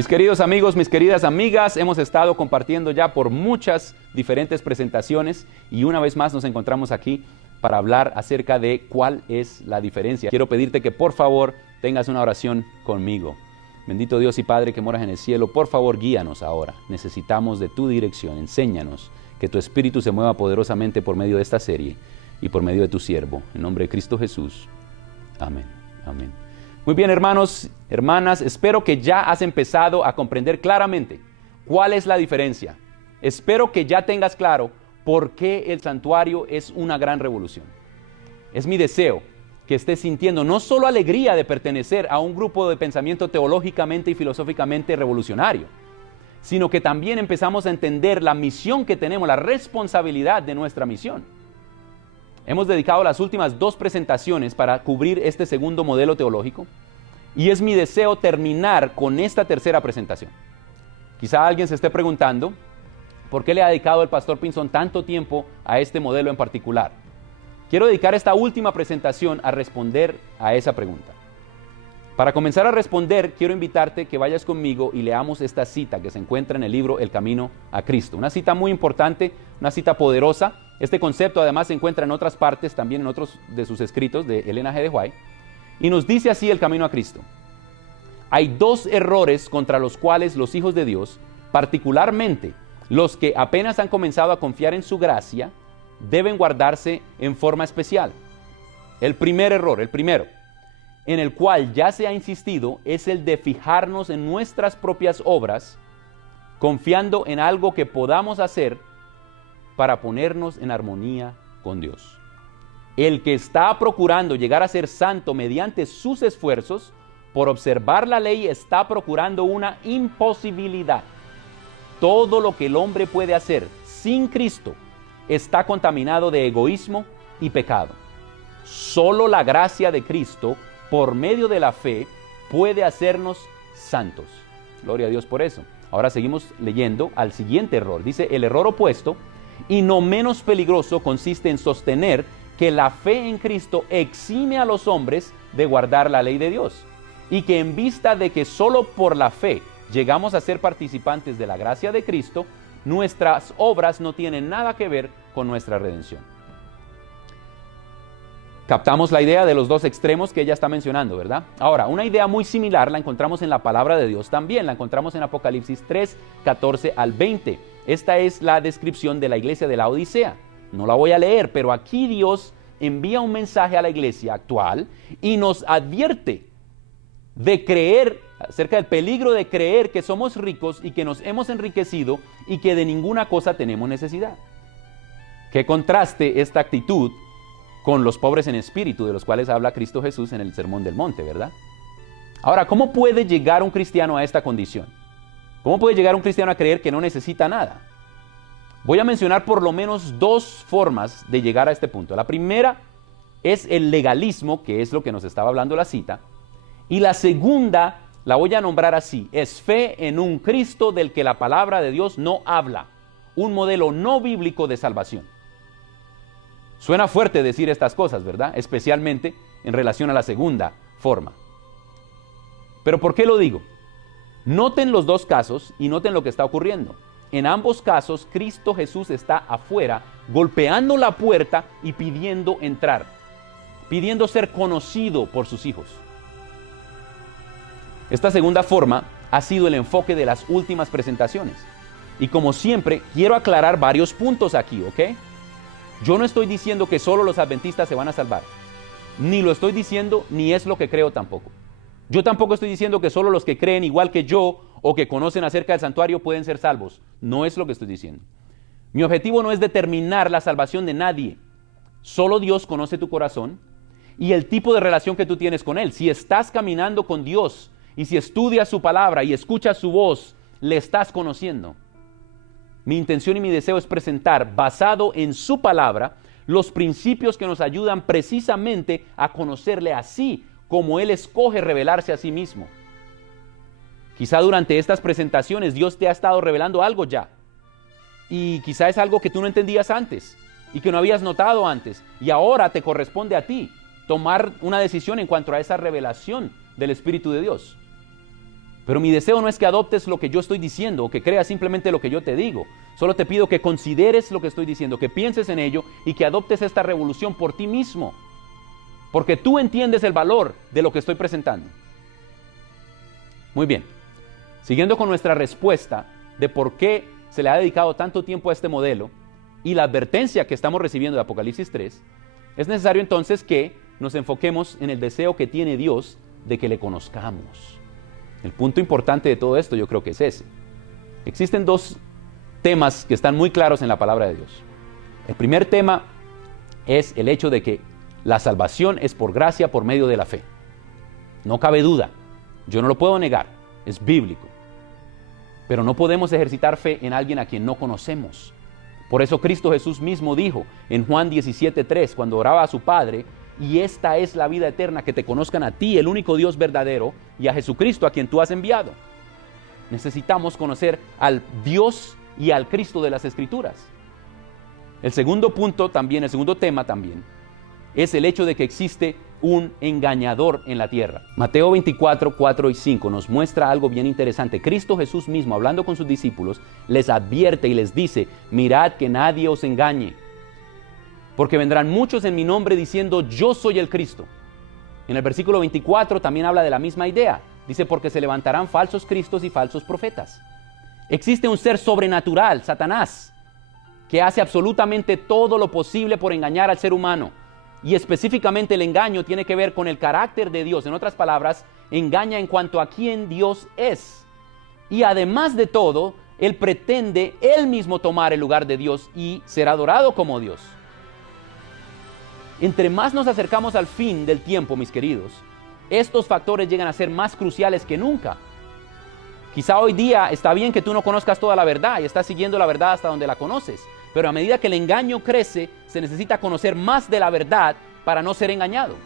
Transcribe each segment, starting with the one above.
Mis queridos amigos, mis queridas amigas, hemos estado compartiendo ya por muchas diferentes presentaciones y una vez más nos encontramos aquí para hablar acerca de cuál es la diferencia. Quiero pedirte que por favor tengas una oración conmigo. Bendito Dios y Padre que moras en el cielo, por favor guíanos ahora. Necesitamos de tu dirección, enséñanos, que tu Espíritu se mueva poderosamente por medio de esta serie y por medio de tu siervo. En nombre de Cristo Jesús. Amén. Amén. Muy bien, hermanos, hermanas, espero que ya has empezado a comprender claramente cuál es la diferencia. Espero que ya tengas claro por qué el santuario es una gran revolución. Es mi deseo que estés sintiendo no solo alegría de pertenecer a un grupo de pensamiento teológicamente y filosóficamente revolucionario, sino que también empezamos a entender la misión que tenemos, la responsabilidad de nuestra misión. Hemos dedicado las últimas 2 presentaciones para cubrir este segundo modelo teológico y es mi deseo terminar con esta tercera presentación. Quizá alguien se esté preguntando por qué le ha dedicado el pastor Pinzón tanto tiempo a este modelo en particular. Quiero dedicar esta última presentación a responder a esa pregunta. Para comenzar a responder, quiero invitarte que vayas conmigo y leamos esta cita que se encuentra en el libro El Camino a Cristo. Una cita muy importante, una cita poderosa. Este concepto además se encuentra en otras partes, también en otros de sus escritos de Elena G. de White. Y nos dice así El Camino a Cristo. Hay 2 errores contra los cuales los hijos de Dios, particularmente los que apenas han comenzado a confiar en su gracia, deben guardarse en forma especial. El primer error, el primero, en el cual ya se ha insistido, es el de fijarnos en nuestras propias obras, confiando en algo que podamos hacer para ponernos en armonía con Dios. El que está procurando llegar a ser santo mediante sus esfuerzos por observar la ley está procurando una imposibilidad. Todo lo que el hombre puede hacer sin Cristo está contaminado de egoísmo y pecado. Solo la gracia de Cristo, por medio de la fe, puede hacernos santos. Gloria a Dios por eso. Ahora seguimos leyendo al siguiente error. Dice, el error opuesto y no menos peligroso consiste en sostener que la fe en Cristo exime a los hombres de guardar la ley de Dios y que en vista de que solo por la fe llegamos a ser participantes de la gracia de Cristo, nuestras obras no tienen nada que ver con nuestra redención. Captamos la idea de los 2 extremos que ella está mencionando, ¿verdad? Ahora, una idea muy similar la encontramos en la palabra de Dios también, la encontramos en Apocalipsis 3, 14 al 20. Esta es la descripción de la iglesia de la Odisea. No la voy a leer, pero aquí Dios envía un mensaje a la iglesia actual y nos advierte de creer, acerca del peligro de creer que somos ricos y que nos hemos enriquecido y que de ninguna cosa tenemos necesidad. Qué contraste esta actitud con los pobres en espíritu, de los cuales habla Cristo Jesús en el Sermón del Monte, ¿verdad? Ahora, ¿cómo puede llegar un cristiano a esta condición? ¿Cómo puede llegar un cristiano a creer que no necesita nada? Voy a mencionar por lo menos 2 formas de llegar a este punto. La primera es el legalismo, que es lo que nos estaba hablando la cita, y la segunda la voy a nombrar así, es fe en un Cristo del que la palabra de Dios no habla, un modelo no bíblico de salvación. Suena fuerte decir estas cosas, ¿verdad? Especialmente en relación a la segunda forma. ¿Pero por qué lo digo? Noten los 2 casos y noten lo que está ocurriendo. En ambos casos, Cristo Jesús está afuera, golpeando la puerta y pidiendo entrar, pidiendo ser conocido por sus hijos. Esta segunda forma ha sido el enfoque de las últimas presentaciones. Y como siempre, quiero aclarar varios puntos aquí, ¿ok? Yo no estoy diciendo que solo los adventistas se van a salvar. Ni lo estoy diciendo, ni es lo que creo tampoco. Yo tampoco estoy diciendo que solo los que creen igual que yo o que conocen acerca del santuario pueden ser salvos. No es lo que estoy diciendo. Mi objetivo no es determinar la salvación de nadie. Solo Dios conoce tu corazón y el tipo de relación que tú tienes con Él. Si estás caminando con Dios y si estudias su palabra y escuchas su voz, le estás conociendo. Mi intención y mi deseo es presentar, basado en su palabra, los principios que nos ayudan precisamente a conocerle así como Él escoge revelarse a sí mismo. Quizá durante estas presentaciones Dios te ha estado revelando algo ya. Y quizá es algo que tú no entendías antes y que no habías notado antes. Y ahora te corresponde a ti tomar una decisión en cuanto a esa revelación del Espíritu de Dios. Pero mi deseo no es que adoptes lo que yo estoy diciendo o que creas simplemente lo que yo te digo. Solo te pido que consideres lo que estoy diciendo, que pienses en ello y que adoptes esta revolución por ti mismo. Porque tú entiendes el valor de lo que estoy presentando. Muy bien. Siguiendo con nuestra respuesta de por qué se le ha dedicado tanto tiempo a este modelo y la advertencia que estamos recibiendo de Apocalipsis 3, es necesario entonces que nos enfoquemos en el deseo que tiene Dios de que le conozcamos. El punto importante de todo esto yo creo que es ese. Existen dos temas que están muy claros en la palabra de Dios. El primer tema es el hecho de que la salvación es por gracia por medio de la fe. No cabe duda, yo no lo puedo negar, es bíblico. Pero no podemos ejercitar fe en alguien a quien no conocemos. Por eso Cristo Jesús mismo dijo en Juan 17:3, cuando oraba a su Padre, y esta es la vida eterna, que te conozcan a ti, el único Dios verdadero, y a Jesucristo a quien tú has enviado. Necesitamos conocer al Dios y al Cristo de las Escrituras. El segundo punto también, el segundo tema también, es el hecho de que existe un engañador en la tierra. Mateo 24, 4 y 5 nos muestra algo bien interesante. Cristo Jesús mismo, hablando con sus discípulos, les advierte y les dice: mirad que nadie os engañe, porque vendrán muchos en mi nombre diciendo yo soy el Cristo. En el versículo 24 también habla de la misma idea. Dice: porque se levantarán falsos cristos y falsos profetas. Existe un ser sobrenatural, Satanás, que hace absolutamente todo lo posible por engañar al ser humano. Y específicamente el engaño tiene que ver con el carácter de Dios. En otras palabras, engaña en cuanto a quién Dios es. Y además de todo, él pretende él mismo tomar el lugar de Dios y ser adorado como Dios. Entre más nos acercamos al fin del tiempo, mis queridos, estos factores llegan a ser más cruciales que nunca. Quizá hoy día está bien que tú no conozcas toda la verdad y estás siguiendo la verdad hasta donde la conoces. Pero a medida que el engaño crece, se necesita conocer más de la verdad para no ser engañado.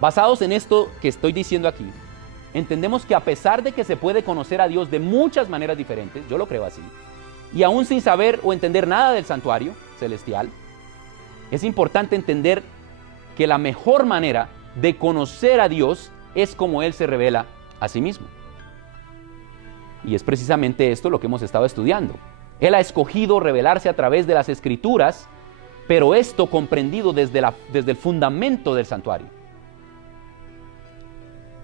Basados en esto que estoy diciendo aquí, entendemos que a pesar de que se puede conocer a Dios de muchas maneras diferentes, yo lo creo así, y aún sin saber o entender nada del santuario celestial, es importante entender que la mejor manera de conocer a Dios es como Él se revela a sí mismo. Y es precisamente esto lo que hemos estado estudiando. Él ha escogido revelarse a través de las Escrituras, pero esto comprendido desde el fundamento del santuario.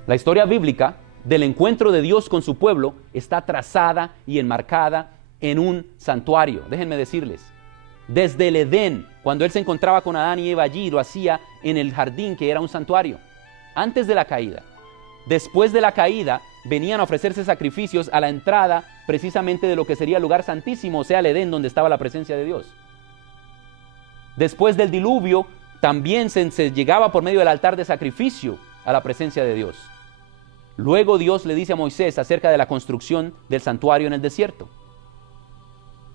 La historia bíblica del encuentro de Dios con su pueblo está trazada y enmarcada en un santuario. Déjenme decirles, desde el Edén, cuando Él se encontraba con Adán y Eva allí, lo hacía en el jardín que era un santuario, antes de la caída. Después de la caída, venían a ofrecerse sacrificios a la entrada precisamente de lo que sería el lugar santísimo, o sea, el Edén, donde estaba la presencia de Dios. Después del diluvio, también se llegaba por medio del altar de sacrificio a la presencia de Dios. Luego Dios le dice a Moisés acerca de la construcción del santuario en el desierto.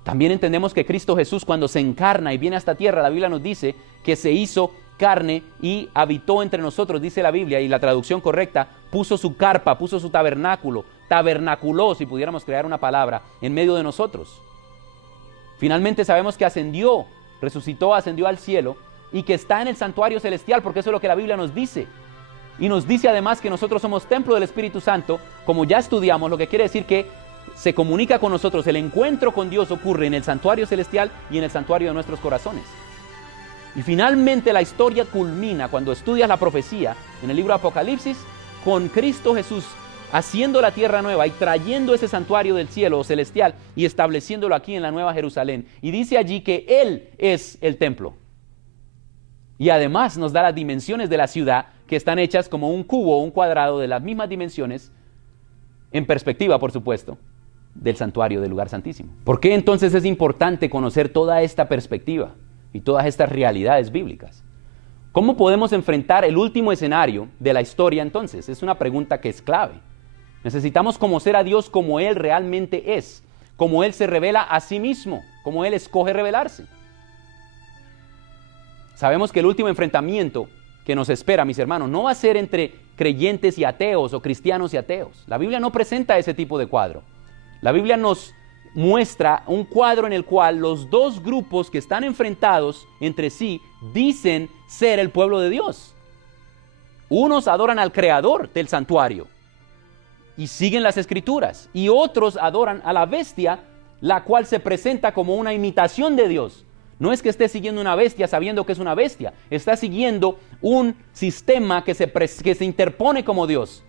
También entendemos que Cristo Jesús, cuando se encarna y viene a esta tierra, la Biblia nos dice que se hizo carne y habitó entre nosotros, dice la Biblia, y la traducción correcta, puso su carpa, puso su tabernáculo, tabernaculó, si pudiéramos crear una palabra, en medio de nosotros. Finalmente sabemos que ascendió, resucitó, ascendió al cielo y que está en el santuario celestial, porque eso es lo que la Biblia nos dice. Y nos dice además que nosotros somos templo del Espíritu Santo, como ya estudiamos, lo que quiere decir que se comunica con nosotros, el encuentro con Dios ocurre en el santuario celestial y en el santuario de nuestros corazones. Y finalmente la historia culmina cuando estudias la profecía en el libro de Apocalipsis con Cristo Jesús haciendo la tierra nueva y trayendo ese santuario del cielo celestial y estableciéndolo aquí en la Nueva Jerusalén. Y dice allí que Él es el templo. Y además nos da las dimensiones de la ciudad, que están hechas como un cubo o un cuadrado de las mismas dimensiones, en perspectiva, por supuesto, del santuario del lugar santísimo. ¿Por qué entonces es importante conocer toda esta perspectiva y todas estas realidades bíblicas? ¿Cómo podemos enfrentar el último escenario de la historia entonces? Es una pregunta que es clave. Necesitamos conocer a Dios como Él realmente es, como Él se revela a sí mismo, como Él escoge revelarse. Sabemos que el último enfrentamiento que nos espera, mis hermanos, no va a ser entre creyentes y ateos o cristianos y ateos. La Biblia no presenta ese tipo de cuadro. La Biblia nos muestra un cuadro en el cual los dos grupos que están enfrentados entre sí dicen ser el pueblo de Dios. Unos adoran al creador del santuario y siguen las escrituras, y otros adoran a la bestia, la cual se presenta como una imitación de Dios. No es que esté siguiendo una bestia sabiendo que es una bestia, está siguiendo un sistema que se interpone como Dios,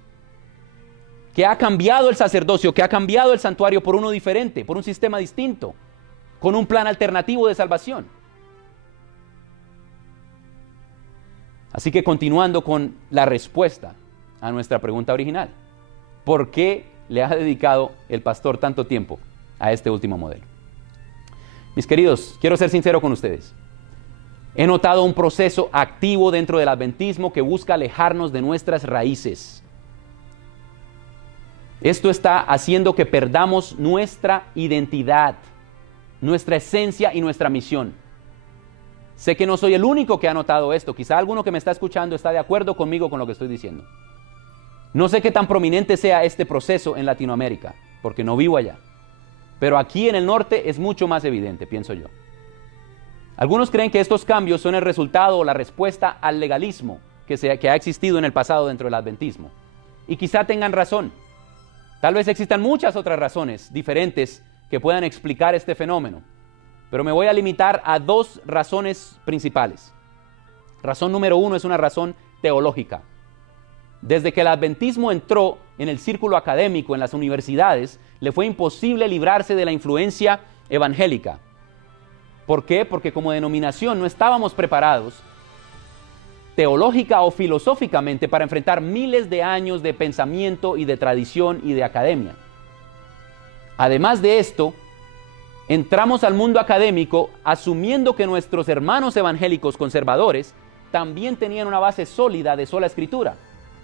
que ha cambiado el sacerdocio, que ha cambiado el santuario por uno diferente, por un sistema distinto, con un plan alternativo de salvación. Así que continuando con la respuesta a nuestra pregunta original, ¿por qué le ha dedicado el pastor tanto tiempo a este último modelo? Mis queridos, quiero ser sincero con ustedes. He notado un proceso activo dentro del adventismo que busca alejarnos de nuestras raíces. Esto está haciendo que perdamos nuestra identidad, nuestra esencia y nuestra misión. Sé que no soy el único que ha notado esto. Quizá alguno que me está escuchando está de acuerdo conmigo con lo que estoy diciendo. No sé qué tan prominente sea este proceso en Latinoamérica, porque no vivo allá. Pero aquí en el norte es mucho más evidente, pienso yo. Algunos creen que estos cambios son el resultado o la respuesta al legalismo que ha existido en el pasado dentro del adventismo. Y quizá tengan razón. Tal vez existan muchas otras razones diferentes que puedan explicar este fenómeno. Pero me voy a limitar a dos razones principales. Razón número uno es una razón teológica. Desde que el adventismo entró en el círculo académico, en las universidades, le fue imposible librarse de la influencia evangélica. ¿Por qué? Porque como denominación no estábamos preparados teológica o filosóficamente para enfrentar miles de años de pensamiento y de tradición y de academia. Además de esto, entramos al mundo académico asumiendo que nuestros hermanos evangélicos conservadores también tenían una base sólida de sola escritura.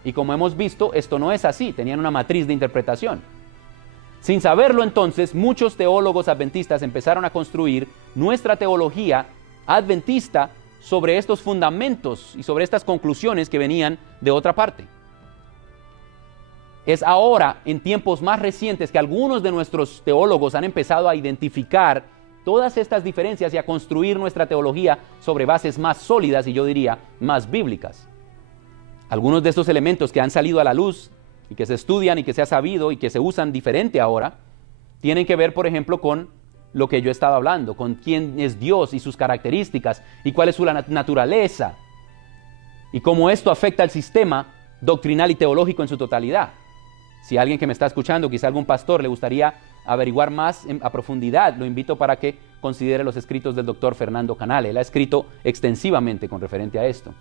Y como hemos visto, esto no es así, tenían una matriz de interpretación. Sin saberlo entonces, muchos teólogos adventistas empezaron a construir nuestra teología adventista sobre estos fundamentos y sobre estas conclusiones que venían de otra parte. Es ahora, en tiempos más recientes, que algunos de nuestros teólogos han empezado a identificar todas estas diferencias y a construir nuestra teología sobre bases más sólidas y yo diría más bíblicas. Algunos de estos elementos que han salido a la luz y que se estudian y que se ha sabido y que se usan diferente ahora, tienen que ver, por ejemplo, con lo que yo estaba hablando, con quién es Dios y sus características y cuál es su naturaleza y cómo esto afecta al sistema doctrinal y teológico en su totalidad. Si alguien que me está escuchando, quizá algún pastor, le gustaría averiguar más a profundidad, lo invito para que considere los escritos del doctor Fernando Canale. Él ha escrito extensivamente con referente a esto.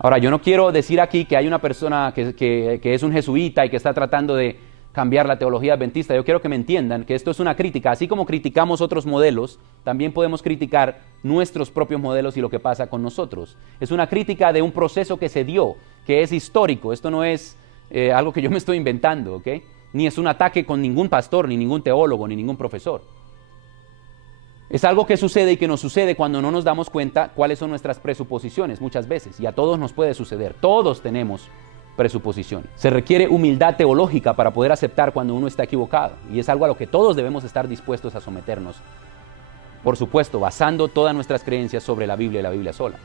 Ahora, yo no quiero decir aquí que hay una persona que es un jesuita y que está tratando de cambiar la teología adventista. Yo quiero que me entiendan que esto es una crítica. Así como criticamos otros modelos, también podemos criticar nuestros propios modelos y lo que pasa con nosotros. Es una crítica de un proceso que se dio, que es histórico. Esto no es algo que yo me estoy inventando, ¿ok? Ni es un ataque con ningún pastor, ni ningún teólogo, ni ningún profesor. Es algo que sucede y que nos sucede cuando no nos damos cuenta cuáles son nuestras presuposiciones muchas veces. Y a todos nos puede suceder. Todos tenemos presuposiciones. Se requiere humildad teológica para poder aceptar cuando uno está equivocado. Y es algo a lo que todos debemos estar dispuestos a someternos. Por supuesto, basando todas nuestras creencias sobre la Biblia y la Biblia sola.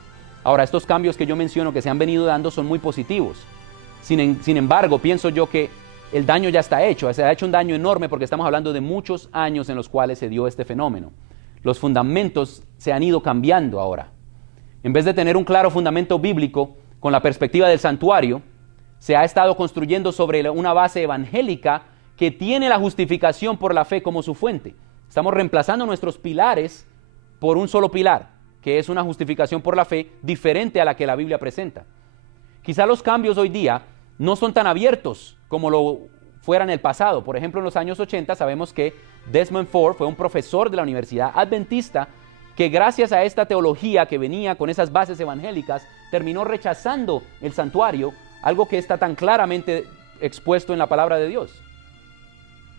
Ahora, estos cambios que yo menciono que se han venido dando son muy positivos. Sin embargo, pienso yo que el daño ya está hecho. Se ha hecho un daño enorme porque estamos hablando de muchos años en los cuales se dio este fenómeno. Los fundamentos se han ido cambiando ahora. En vez de tener un claro fundamento bíblico con la perspectiva del santuario, se ha estado construyendo sobre una base evangélica que tiene la justificación por la fe como su fuente. Estamos reemplazando nuestros pilares por un solo pilar, que es una justificación por la fe diferente a la que la Biblia presenta. Quizá los cambios hoy día no son tan abiertos como lo fuera en el pasado. Por ejemplo, en los años 80 sabemos que Desmond Ford fue un profesor de la Universidad Adventista que gracias a esta teología que venía con esas bases evangélicas terminó rechazando el santuario, algo que está tan claramente expuesto en la palabra de Dios.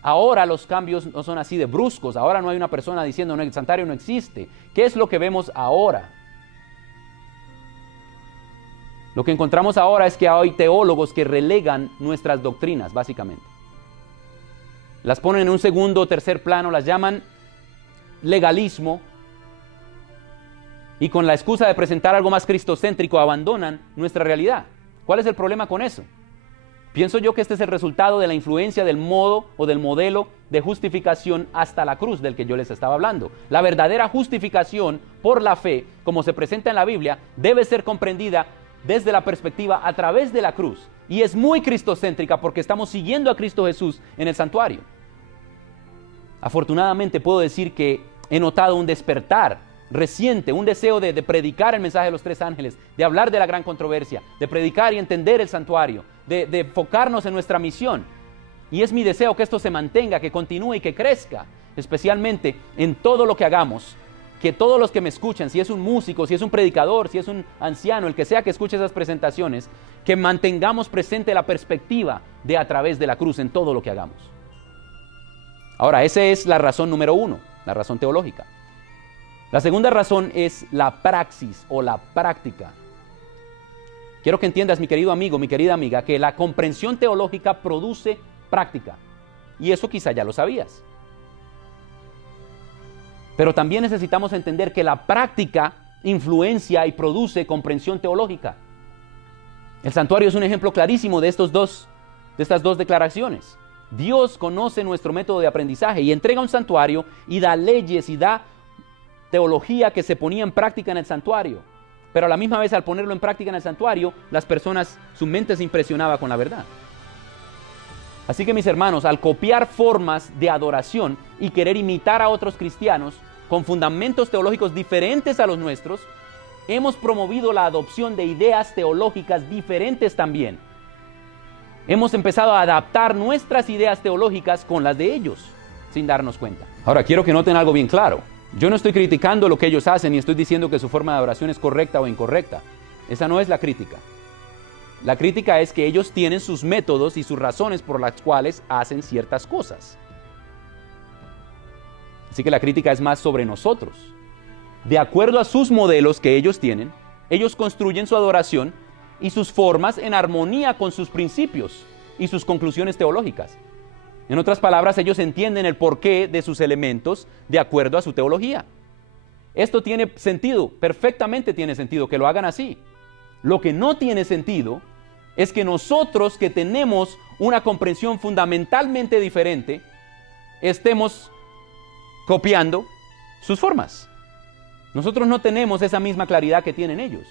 Ahora los cambios no son así de bruscos. Ahora no hay una persona diciendo no, el santuario no existe. ¿Qué es lo que vemos ahora? Lo que encontramos ahora es que hay teólogos que relegan nuestras doctrinas, básicamente. Las ponen en un segundo o tercer plano, las llaman legalismo y con la excusa de presentar algo más cristocéntrico abandonan nuestra realidad. ¿Cuál es el problema con eso? Pienso yo que este es el resultado de la influencia del modo o del modelo de justificación hasta la cruz del que yo les estaba hablando. La verdadera justificación por la fe, como se presenta en la Biblia, debe ser comprendida desde la perspectiva a través de la cruz. Y es muy cristocéntrica porque estamos siguiendo a Cristo Jesús en el santuario. Afortunadamente puedo decir que he notado un despertar reciente, un deseo de predicar el mensaje de los tres ángeles, de hablar de la gran controversia, de predicar y entender el santuario, de enfocarnos en nuestra misión. Y es mi deseo que esto se mantenga, que continúe y que crezca, especialmente en todo lo que hagamos, que todos los que me escuchan, si es un músico, si es un predicador, si es un anciano, el que sea que escuche esas presentaciones, que mantengamos presente la perspectiva de a través de la cruz en todo lo que hagamos. Ahora, esa es la razón número uno, la razón teológica. La segunda razón es la praxis o la práctica. Quiero que entiendas, mi querido amigo, mi querida amiga, que la comprensión teológica produce práctica. Y eso quizá ya lo sabías. Pero también necesitamos entender que la práctica influencia y produce comprensión teológica. El santuario es un ejemplo clarísimo de estas dos declaraciones. Dios conoce nuestro método de aprendizaje y entrega un santuario y da leyes y da teología que se ponía en práctica en el santuario. Pero a la misma vez, al ponerlo en práctica en el santuario, las personas, su mente se impresionaba con la verdad. Así que, mis hermanos, al copiar formas de adoración y querer imitar a otros cristianos con fundamentos teológicos diferentes a los nuestros, hemos promovido la adopción de ideas teológicas diferentes también. Hemos empezado a adaptar nuestras ideas teológicas con las de ellos, sin darnos cuenta. Ahora, quiero que noten algo bien claro. Yo no estoy criticando lo que ellos hacen, ni estoy diciendo que su forma de adoración es correcta o incorrecta. Esa no es la crítica. La crítica es que ellos tienen sus métodos y sus razones por las cuales hacen ciertas cosas. Así que la crítica es más sobre nosotros. De acuerdo a sus modelos que ellos tienen, ellos construyen su adoración y sus formas en armonía con sus principios y sus conclusiones teológicas. En otras palabras, ellos entienden el porqué de sus elementos de acuerdo a su teología. Esto tiene sentido, perfectamente tiene sentido que lo hagan así. Lo que no tiene sentido es que nosotros, que tenemos una comprensión fundamentalmente diferente, estemos copiando sus formas. Nosotros no tenemos esa misma claridad que tienen ellos.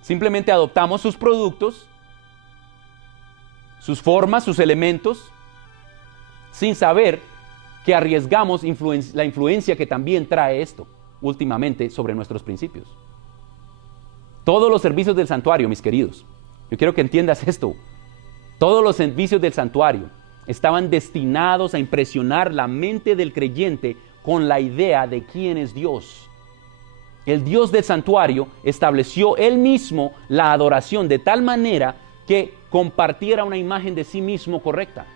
Simplemente adoptamos sus productos, sus formas, sus elementos, sin saber que arriesgamos la influencia que también trae esto últimamente sobre nuestros principios. Todos los servicios del santuario, mis queridos, yo quiero que entiendas esto, todos los servicios del santuario estaban destinados a impresionar la mente del creyente con la idea de quién es Dios. El Dios del santuario estableció Él mismo la adoración de tal manera que compartiera una imagen de sí mismo correcta.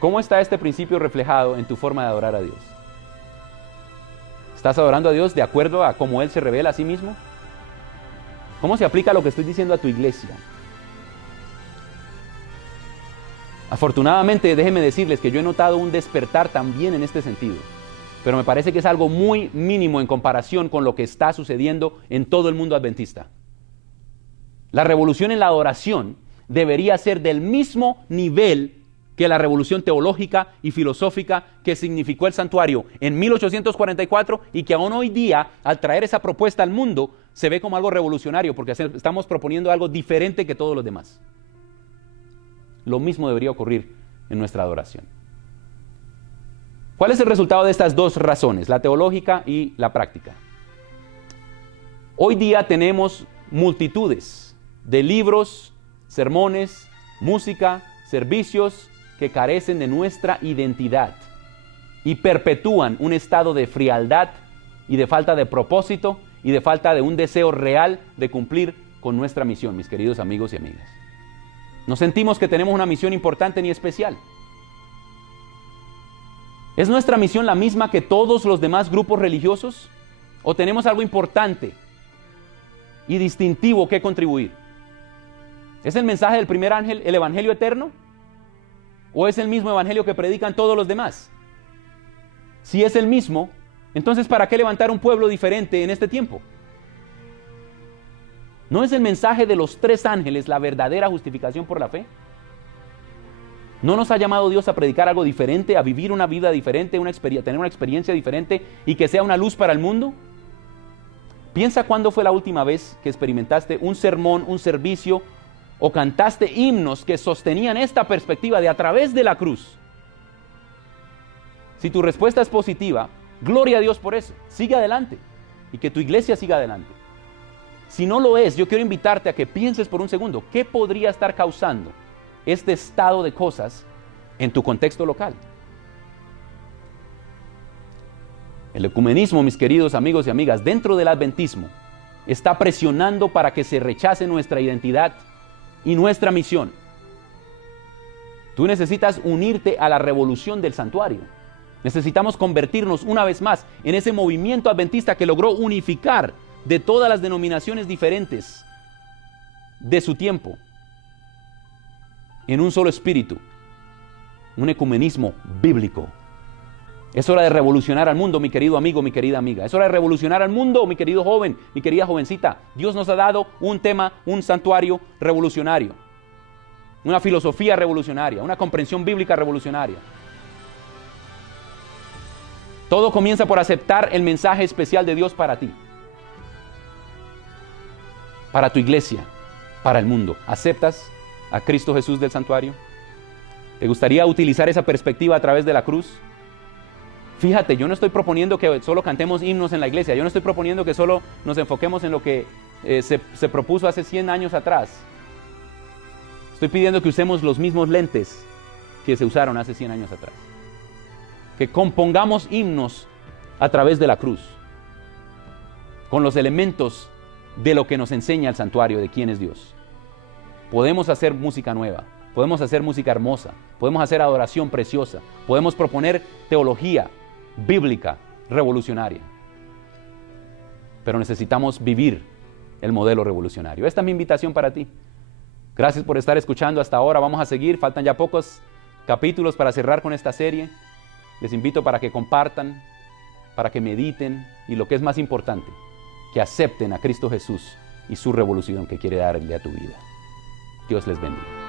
¿Cómo está este principio reflejado en tu forma de adorar a Dios? ¿Estás adorando a Dios de acuerdo a cómo Él se revela a sí mismo? ¿Cómo se aplica lo que estoy diciendo a tu iglesia? Afortunadamente, déjenme decirles que yo he notado un despertar también en este sentido, pero me parece que es algo muy mínimo en comparación con lo que está sucediendo en todo el mundo adventista. La revolución en la adoración debería ser del mismo nivel que la revolución teológica y filosófica que significó el santuario en 1844 y que aún hoy día, al traer esa propuesta al mundo, se ve como algo revolucionario porque estamos proponiendo algo diferente que todos los demás. Lo mismo debería ocurrir en nuestra adoración. ¿Cuál es el resultado de estas dos razones, la teológica y la práctica? Hoy día tenemos multitudes de libros, sermones, música, servicios que carecen de nuestra identidad y perpetúan un estado de frialdad y de falta de propósito y de falta de un deseo real de cumplir con nuestra misión, mis queridos amigos y amigas. No sentimos que tenemos una misión importante ni especial. ¿Es nuestra misión la misma que todos los demás grupos religiosos? ¿O tenemos algo importante y distintivo que contribuir? ¿Es el mensaje del primer ángel el evangelio eterno? ¿O es el mismo evangelio que predican todos los demás? Si es el mismo, entonces ¿para qué levantar un pueblo diferente en este tiempo? ¿No es el mensaje de los 3 ángeles la verdadera justificación por la fe? ¿No nos ha llamado Dios a predicar algo diferente, a vivir una vida diferente, tener una experiencia diferente y que sea una luz para el mundo? Piensa cuándo fue la última vez que experimentaste un sermón, un servicio o cantaste himnos que sostenían esta perspectiva de a través de la cruz. Si tu respuesta es positiva, gloria a Dios por eso. Sigue adelante y que tu iglesia siga adelante. Si no lo es, yo quiero invitarte a que pienses por un segundo, ¿qué podría estar causando este estado de cosas en tu contexto local? El ecumenismo, mis queridos amigos y amigas, dentro del adventismo, está presionando para que se rechace nuestra identidad y nuestra misión. Tú necesitas unirte a la revolución del santuario. Necesitamos convertirnos una vez más en ese movimiento adventista que logró unificar de todas las denominaciones diferentes de su tiempo en un solo espíritu, un ecumenismo bíblico. Es hora de revolucionar al mundo, mi querido amigo, mi querida amiga. Es hora de revolucionar al mundo, mi querido joven, mi querida jovencita. Dios nos ha dado un tema, un santuario revolucionario, una filosofía revolucionaria, una comprensión bíblica revolucionaria. Todo comienza por aceptar el mensaje especial de Dios para ti, para tu iglesia, para el mundo. ¿Aceptas a Cristo Jesús del santuario? ¿Te gustaría utilizar esa perspectiva a través de la cruz? Fíjate, yo no estoy proponiendo que solo cantemos himnos en la iglesia. Yo no estoy proponiendo que solo nos enfoquemos en lo que se propuso hace 100 años atrás. Estoy pidiendo que usemos los mismos lentes que se usaron hace 100 años atrás. Que compongamos himnos a través de la cruz, con los elementos de lo que nos enseña el santuario, de quién es Dios. Podemos hacer música nueva, podemos hacer música hermosa, podemos hacer adoración preciosa, podemos proponer teología bíblica revolucionaria, pero necesitamos vivir el modelo revolucionario. Esta es mi invitación para ti. Gracias por estar escuchando hasta ahora. Vamos a seguir, faltan ya pocos capítulos para cerrar con esta serie. Les invito para que compartan, para que mediten y lo que es más importante, que acepten a Cristo Jesús y su revolución que quiere darle a tu vida. Dios les bendiga.